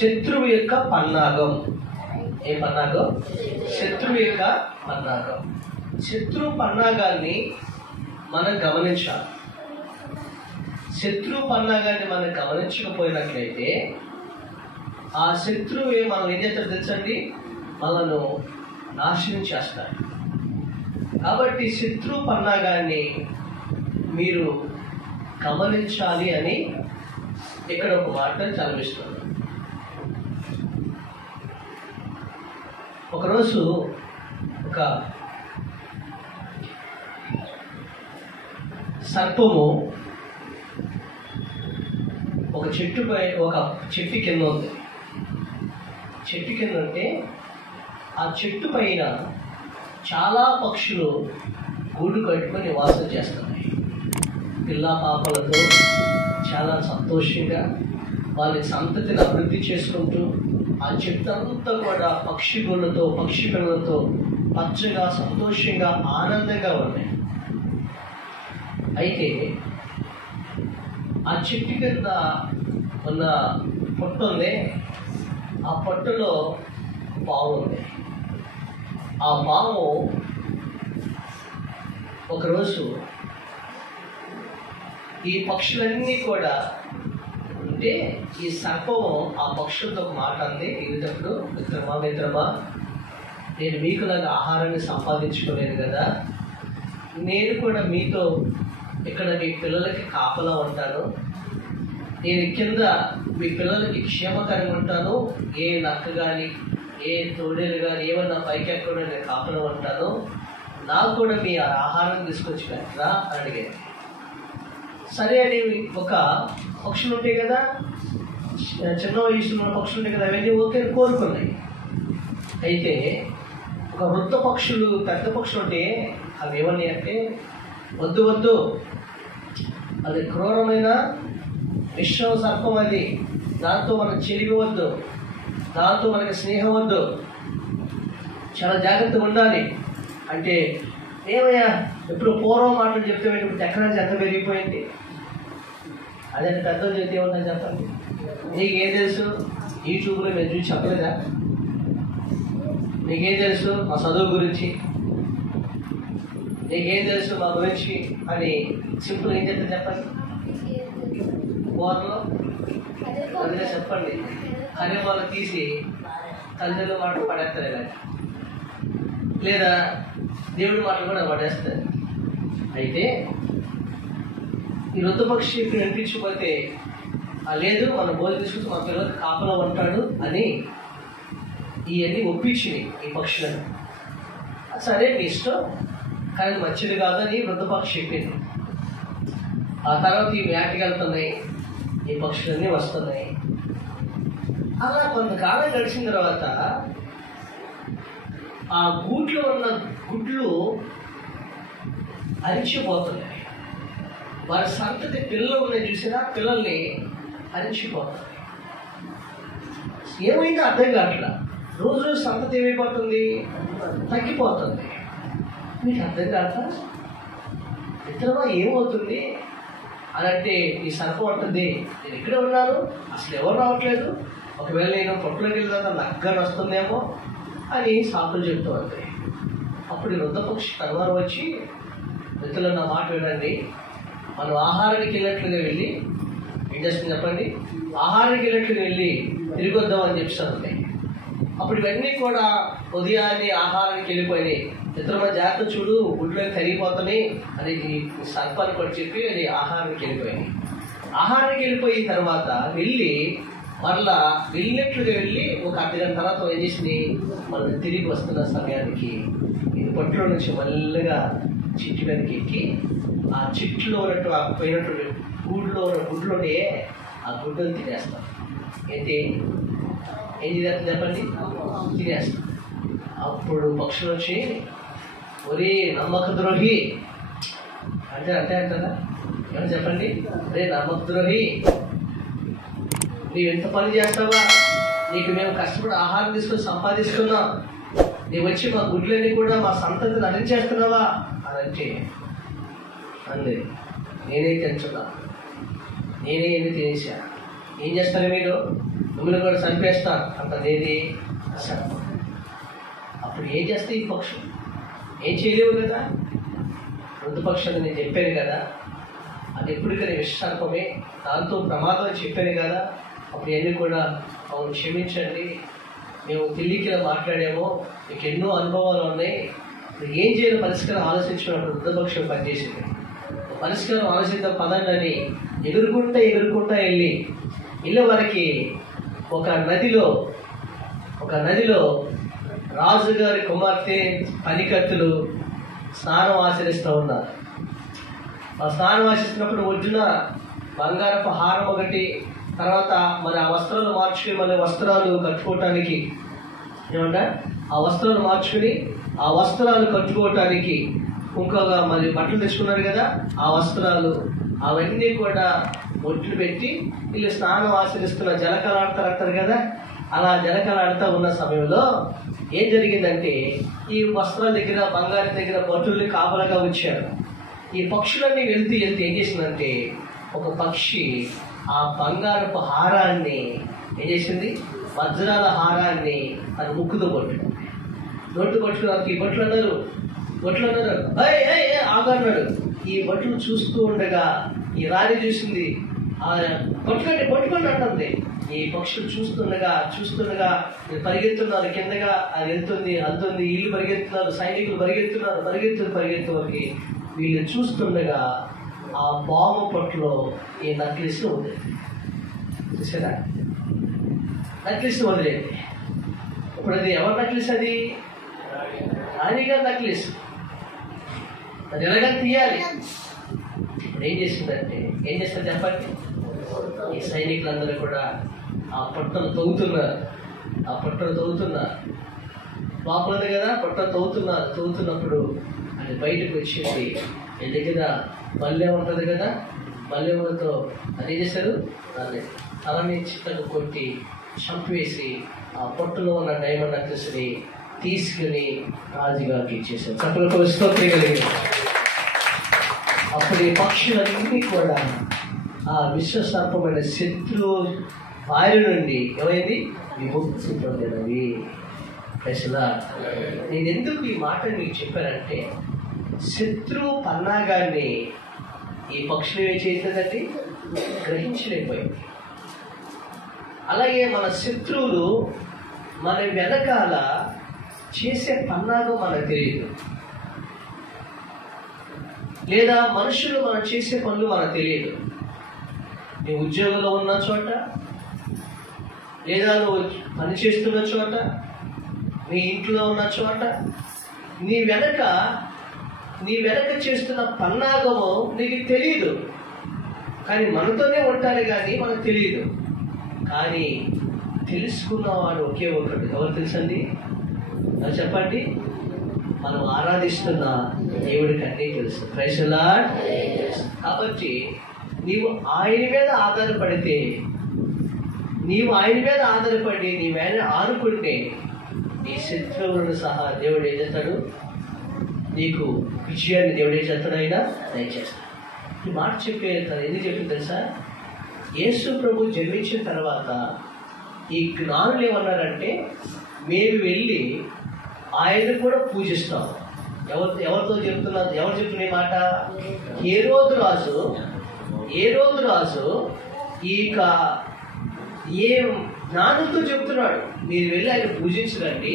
శత్రువు యొక్క పన్నాగం. ఏ పన్నాగం? శత్రువు యొక్క పన్నాగం. శత్రువు పన్నాగాన్ని మనం గమనించాలి. శత్రువు పన్నాగాన్ని మనం గమనించకపోయినట్లయితే ఆ శత్రువు మనం ఏం చేస్తాడు తెలుసండి? మనను నాశనం చేస్తాడు. కాబట్టి శత్రువు పన్నాగాన్ని మీరు గమనించాలి అని ఇక్కడ ఒక మాట చదివిస్తున్నాను. ఒకరోజు ఒక సర్పము ఒక చెట్టు కింద ఉంది. చెట్టు కింద ఉంటే ఆ చెట్టు పైన చాలా పక్షులు గూడు కట్టుకొని నివాసం చేస్తున్నాయి. పిల్ల పాపలతో చాలా సంతోషంగా వాళ్ళ సంతతిని అభివృద్ధి చేసుకుంటూ ఆ చెట్టు అంతా కూడా పక్షి గూళ్ళతో పక్షి పిల్లలతో పచ్చగా సంతోషంగా ఆనందంగా ఉన్నాయి. అయితే ఆ చెట్టు కింద ఉన్న పొట్టు ఉంది. ఆ పొట్టులో పాము ఉంది. ఆ పాము ఒకరోజు ఈ పక్షులన్నీ కూడా ఉంటే ఈ సర్పము ఆ పక్షులతో ఒక మాట అంది. ఇదిటప్పుడు మిత్రమా, నేను మీకులాగా ఆహారాన్ని సంపాదించుకోలేదు కదా, నేను కూడా మీతో ఇక్కడ మీ పిల్లలకి కాపలా ఉంటాను. నేను కింద మీ పిల్లలకి క్షేమకరంగా ఉంటాను. ఏ నక్క కానీ ఏ తోడేలు కానీ ఏమన్నా పైకి ఎక్కడ నేను కాపలా ఉంటాను. నాకు కూడా మీ ఆహారం తీసుకొచ్చి పెట్టరా అని అడిగాను. సరే అని ఒక పక్షులు ఉంటాయి కదా, చిన్న వయసులో ఉన్న పక్షులు ఉంటాయి కదా, అవన్నీ ఓకే కోరుకున్నాయి. అయితే ఒక వృద్ధ పక్షులు పెద్ద పక్షులు ఉంటే అవి ఏమని అంటే, వద్దు, అది క్రూరమైన విశ్వ సర్పం, అది దాంతో మనకు చెలివి వద్దు, దాంతో మనకి స్నేహం వద్దు, చాలా జాగ్రత్తగా ఉండాలి అంటే, ఏమయ్యా ఎప్పుడు పూర్వం మాటలు చెప్తే ఇప్పుడు టెక్నాలజీ ఎంత పెరిగిపోయింది, అదే పెద్దలు చెప్తే ఏమన్నా చెప్పండి. నీకేం తెలుసు? యూట్యూబ్లో మేము చూసి చెప్పలేదా? నీకేం తెలుసు మా చదువు గురించి, నీకేం తెలుసు మా గురించి అని సింపుల్ ఏం చెప్తే చెప్పండి. కూరలో అందులో చెప్పండి. అనే వాళ్ళు తీసి తల్లిదండ్రుల మాటలు పడేస్తారు ఇలా, లేదా దేవుడి మాటలు కూడా పడేస్తారు. అయితే ఈ వృద్ధ పక్షి ఇక్కడ వినిపించకపోతే లేదు మన భోజనం తీసుకుంటే మా పిల్లలకి కాపలా ఉంటాడు అని ఇవన్నీ ఒప్పించినాయి ఈ పక్షులను. సరే మీ ఇష్టం, కానీ మంచిది కాదని వృద్ధ పక్షి చెప్పింది. ఆ తర్వాత ఈ వేటకి వెళ్తున్నాయి, ఈ పక్షులన్నీ వస్తున్నాయి. అలా కొంతకాలం గడిచిన తర్వాత ఆ గూట్లో ఉన్న గుడ్లు అరిచిపోతున్నాయి. వారి సంతతి పిల్లలు ఉన్నాయి చూసినా, పిల్లల్ని అరిచిపోతున్నాయి. ఏమైందో అర్థం కావట్లా. రోజు సంతతి ఏమైపోతుంది? తగ్గిపోతుంది. మీకు అర్థం కాక మిత్రమా ఏమవుతుంది అని అంటే, ఈ సర్పం అంటుంది, నేను ఇక్కడే ఉన్నాను, అసలు ఎవరు రావట్లేదు, ఒకవేళ నేను పొట్టులోకి వెళ్ళిన నగ్గర వస్తుందేమో అని సాకులు చెప్తూ ఉంది. అప్పుడు వృద్ధ పక్షి కనుమరు వచ్చి, మిత్రులు నా మాట వినండి, మనం ఆహారానికి వెళ్ళినట్లుగా వెళ్ళి ఏం చేస్తుంది చెప్పండి, ఆహారానికి వెళ్ళినట్లుగా వెళ్ళి తిరిగి వద్దామని చెప్తుంది. అప్పుడు ఇవన్నీ కూడా ఉదయాన్నే ఆహారానికి వెళ్ళిపోయినాయి. మిత్రమా జాగ్రత్త చూడు, గుడ్లో కరిగిపోతున్నాయి అని సర్పాన్ని కూడా చెప్పి అది ఆహారానికి వెళ్ళిపోయినాయి. ఆహారానికి వెళ్ళిపోయిన తర్వాత వెళ్ళి మరలా వెళ్ళినట్లుగా వెళ్ళి ఒక అర్ధగంట తర్వాత ఏం చేసింది, మనం తిరిగి వస్తున్న సమయానికి ఇది పొట్టులో నుంచి మెల్లగా చెట్టు మీదకి ఎక్కి ఆ చెట్టులో ఉన్నట్టు ఆ పోయినట్టు గూడులో ఉన్న గుడ్లోనే ఆ గుడ్డను తినేస్తాం. ఏంటి ఏం చేస్తాం చెప్పండి, తినేస్తాం. అప్పుడు పక్షులు వచ్చి, ఒరే నమ్మక ద్రోహి అంటే అంటారా ఏమని చెప్పండి, అరే నమ్మక ద్రోహి, నీవు ఎంత పని చేస్తావా, నీకు మేము కష్టపడి ఆహారం తీసుకొని సంపాదిస్తున్నాం, నీవు వచ్చి మా గుడ్లన్నీ కూడా మా సంతతిని నరించేస్తున్నావా అని అంటే అంది. నేనే తింటున్నా, నేనే ఎన్ని తినేసా, ఏం చేస్తారు మీరు, మిమ్మల్ని కూడా చంపేస్తా అంటదేది సర్పం. అప్పుడు ఏం చేస్తే ఈ పక్షులు ఏం చేయలేవు కదా. మృదుపక్షులు నేను చెప్పాను కదా, అది ఎప్పటికైనా విషసర్పమే, దాంతో ప్రమాదం అని చెప్పాను కదా. అప్పుడు ఇవన్నీ కూడా అవును క్షమించండి, మేము తెలియక మాట్లాడామో, మీకు ఎన్నో అనుభవాలు ఉన్నాయి, ఏం చేయాలో పరిష్కారం ఆలోచించినప్పుడు వృద్ధపక్షం పనిచేసింది. పరిష్కారం ఆలోచిద్దాం పదండి అని ఎగురుకుంటా వెళ్ళే వారికి ఒక నదిలో రాజుగారి కుమార్తె పనికత్తులు స్నానం ఆచరిస్తూ ఉన్నారు. ఆ స్నానం ఆచరిస్తున్నప్పుడు ఒడ్డున బంగారపు హారం ఒకటి, తర్వాత మరి ఆ వస్త్రాలు మార్చుకుని మళ్ళీ వస్త్రాలు కట్టుకోవటానికి ఏమంటా ఆ వస్త్రాలు మార్చుకుని ఆ వస్త్రాలు కట్టుకోవటానికి ఇంకొక మళ్ళీ బట్టలు తెచ్చుకున్నారు కదా, ఆ వస్త్రాలు అవన్నీ కూడా ఒడ్లు పెట్టి వీళ్ళు స్నానం ఆచరిస్తున్న జలకలాడతారంటారు కదా, అలా జలకలాడుతూ ఉన్న సమయంలో ఏం జరిగిందంటే ఈ వస్త్రాల దగ్గర బంగారం దగ్గర భటుల్ని కాపలాగా వచ్చారు. ఈ పక్షులన్నీ వెళ్తూ ఏం చేసిందంటే ఒక పక్షి ఆ బంగారపు హారాన్ని ఏం చేసింది, వజ్రాల హారాన్ని అది ముక్కుతో పట్టుకుంది. నోటు పట్టుకున్నారు. ఈ బట్లు అన్నారు ఆగన్నాడు. ఈ బట్లు చూస్తూ ఉండగా ఈ రాణి చూసింది, పట్టుకోండి అంటుంది. ఈ పక్షులు చూస్తుండగా పరిగెత్తున్నారు, కిందగా అది వెళ్తుంది అంతుంది, వీళ్ళు పరిగెత్తున్నారు, సైనికులు పరిగెత్తువరికి వీళ్ళు చూస్తుండగా ఆ బాము పట్టులో ఈ నక్లిస్ ఉంది. చూసారా, నక్లిస్ వదిలేదు. ఇప్పుడు అది ఎవరి నక్లిస్? అది రాణిగారి నక్లిస్. అది ఎలాగని తీయాలి. ఇప్పుడు ఏం చేస్తారు చెప్పండి. ఈ సైనికులందరూ కూడా ఆ పొట్టను తవ్వుతున్నారు. లోపల ఉంది కదా, పొట్టను తవ్వుతున్నప్పుడు అది బయటకు వచ్చింది. ఈ దగ్గర బల్లెం ఉంటుంది కదా, బల్లెంతో అది చేశారు, దాన్ని తలని చిత్తకు కొట్టి చంపేసి ఆ పొట్టులో ఉన్న డైమండ్ నెక్లెస్ని తీసుకుని రాజుగారికి ఇచ్చేసారు. చప్పలకు స్తోత్రం కలిగింది. అప్పుడు ఈ పక్షులన్నీ కూడా ఆ విశ్వసర్పమైన శత్రు వారి నుండి ఏమైంది, విముక్తి పొందినవి. అసలు నేను ఎందుకు ఈ మాట మీకు చెప్పానంటే, శత్రువు పన్నాగాన్ని ఈ పక్షులు ఏం చేసిందంటే గ్రహించలేకపోయింది. అలాగే మన శత్రువులు మన వెనకాల చేసే పన్నాగం మనకు తెలియదు, లేదా మనుషులు మనం చేసే పనులు మనకు తెలియదు. నీ ఉద్యోగంలో ఉన్న చోట, లేదా నువ్వు పని చేస్తున్న చోట, నీ ఇంట్లో ఉన్న చోట, నీ వెనక చేస్తున్న పన్నాగము నీకు తెలియదు. కానీ మనతోనే ఉంటారు కానీ మనకు తెలియదు. కానీ తెలుసుకున్నవాడు ఒకే ఒకడు. ఎవరు తెలుసండి? చెప్పండి. మనం ఆరాధిస్తున్న దేవుడికి అన్నీ తెలుసు. Praise the Lord. కాబట్టి నీవు ఆయన మీద ఆధారపడి నీ మీద ఆనుకుంటే నీ శత్రువులను సహా దేవుడు ఏం చేస్తాడు, నీకు విజయాన్ని దేవుడు ఏం చేస్తాడు, ఆయన దయచేస్తాడు. ఈ మాట చెప్పేది ఎందుకు చెప్పింది తెలుసా? యేసు ప్రభు జన్మించిన తర్వాత ఈ జ్ఞానులు ఏమన్నారంటే, మేము వెళ్ళి ఆయన కూడా పూజిస్తాం. ఎవరితో చెప్తున్నారు? ఎవరు చెప్తున్న మాట? హేరోదు రాజు ఇక ఏ జ్ఞానులతో చెప్తున్నాడు, మీరు వెళ్ళి ఆయన పూజించరండి,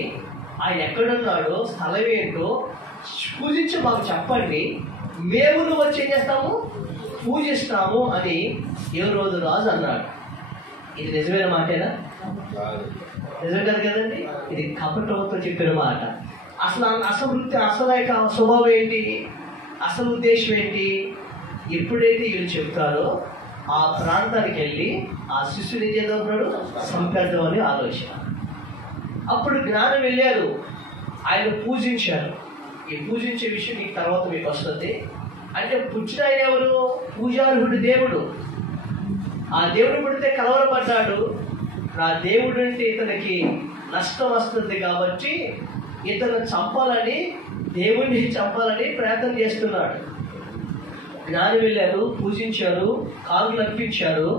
ఆయన ఎక్కడున్నాడో, స్థలం ఏంటో పూజించి మాకు చెప్పండి, మేము వచ్చి ఏం చేస్తాము, పూజిస్తాము అని హేరోదు రాజు అన్నాడు. ఇది నిజమైన మాటేనా? నిజం కాదు కదండి. ఇది కపటంతో చెప్పిన మాట. అసలు యొక్క స్వభావం ఏంటి, అసలు ఉద్దేశం ఏంటి? ఎప్పుడైతే వీళ్ళు చెప్తారో ఆ ప్రాంతానికి వెళ్ళి ఆ శిష్యుడు ఏం చేద్దామన్నాడు, సంపేద్దాం అని ఆలోచన. అప్పుడు జ్ఞానం వెళ్ళారు, ఆయన పూజించారు. ఈ పూజించే విషయం మీకు తర్వాత మీకు వస్తుంది. అంటే పుచ్చిన ఆయన ఎవరు? పూజారుడు దేవుడు. ఆ దేవుడు పుడితే కలవరపడ్డాడు. ఆ దేవుడు అంటే ఇతనికి నష్టం వస్తుంది కాబట్టి ఇతను చంపాలని, దేవుడిని చంపాలని ప్రయత్నం చేస్తున్నాడు. జ్ఞాని వెళ్ళారు, పూజించారు, కానుకలు అర్పించారు.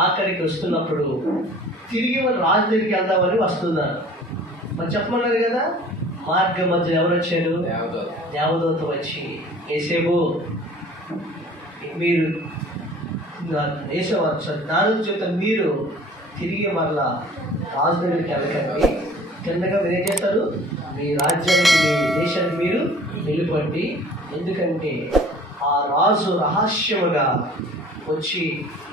ఆఖరికి వస్తున్నప్పుడు తిరిగి మన రాజు దగ్గరికి వెళ్దామని వస్తున్నాను. మరి చెప్పమన్నారు కదా, మార్గం మధ్య ఎవరు వచ్చారు? దేవదూత వచ్చి, యేసేపు మీరు దాని చేత మీరు తిరిగి మరలా రాజు దగ్గరికి వెళ్ళకండి, కిందగా మీరు ఏం చేస్తారు, మీ రాజ్యానికి మీ దేశానికి మీరు వెళ్ళిపోండి. ఎందుకంటే ఆ రాజు రహస్యముగా వచ్చి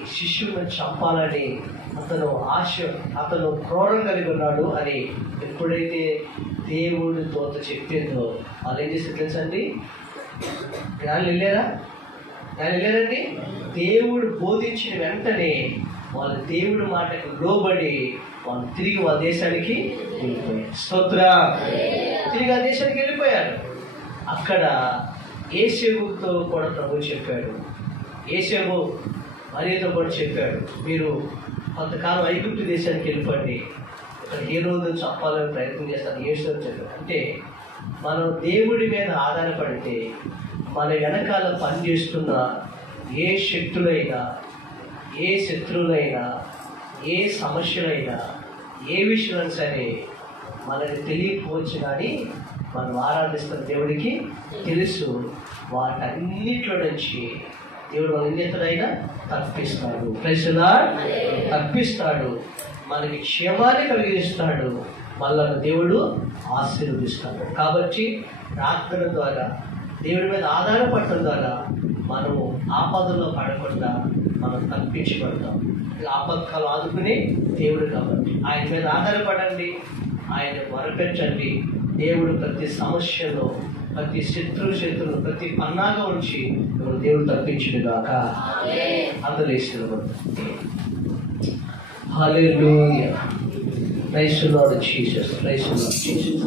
ఈ శిష్యులను చంపాలని అతను క్రోధం కలిగి ఉన్నాడు అని ఎప్పుడైతే దేవుడి దూత చెప్పిందో వాళ్ళు ఏం చేసి తెలుసండి, జ్ఞానులు వెళ్ళారండి. దేవుడు బోధించిన వెంటనే వాళ్ళు దేవుడి మాటకు లోబడి వాళ్ళు తిరిగి వాళ్ళ దేశానికి వెళ్ళిపోయారు. స్తోత్రం. తిరిగి ఆ దేశానికి వెళ్ళిపోయారు. అక్కడ యేసేపుతో కూడా ప్రభు చెప్పాడు, యేసేపు మరియతో కూడా చెప్పాడు, మీరు కొంతకాలం ఐగుప్తు దేశానికి వెళ్ళిపోండి, ఇక్కడ ఏ రోజు చెప్పాలని ప్రయత్నం చేస్తాను. యేసేపు చెప్పాడు. అంటే మనం దేవుడి మీద ఆధారపడితే మన వెనకాల పనిచేస్తున్న ఏ శక్తులైనా, ఏ శత్రువులైనా, ఏ సమస్యలైనా, ఏ విషయాలు సరే మనకి తెలియకపోవచ్చు, కానీ మనం ఆరాధిస్తున్న దేవుడికి తెలుసు. వాటన్నిటిలో నుంచి దేవుడు మన ఎన్నితడైనా తప్పిస్తాడు. Praise lord. తప్పిస్తాడు, మనకి క్షేమాన్ని కలిగిస్తాడు, మళ్ళా దేవుడు ఆశీర్వదిస్తాడు. కాబట్టి ప్రార్థన ద్వారా, దేవుడి మీద ఆధారపడటం ద్వారా మనము ఆపదల్లో పడకుండా మనం తప్పించబడతాం. ఆపత్కాలు ఆదుకునే దేవుడు కాబట్టి ఆయన మీద ఆధారపడండి, ఆయన మొరపెట్టండి. దేవుడు ప్రతి సమస్యలో, ప్రతి శత్రువులు, ప్రతి పన్నాగా ఉంచి దేవుడు తప్పించుగాక. అందరూ ఇష్టపడతారు. Hallelujah. Praise the Lord Jesus. Praise the Lord Jesus.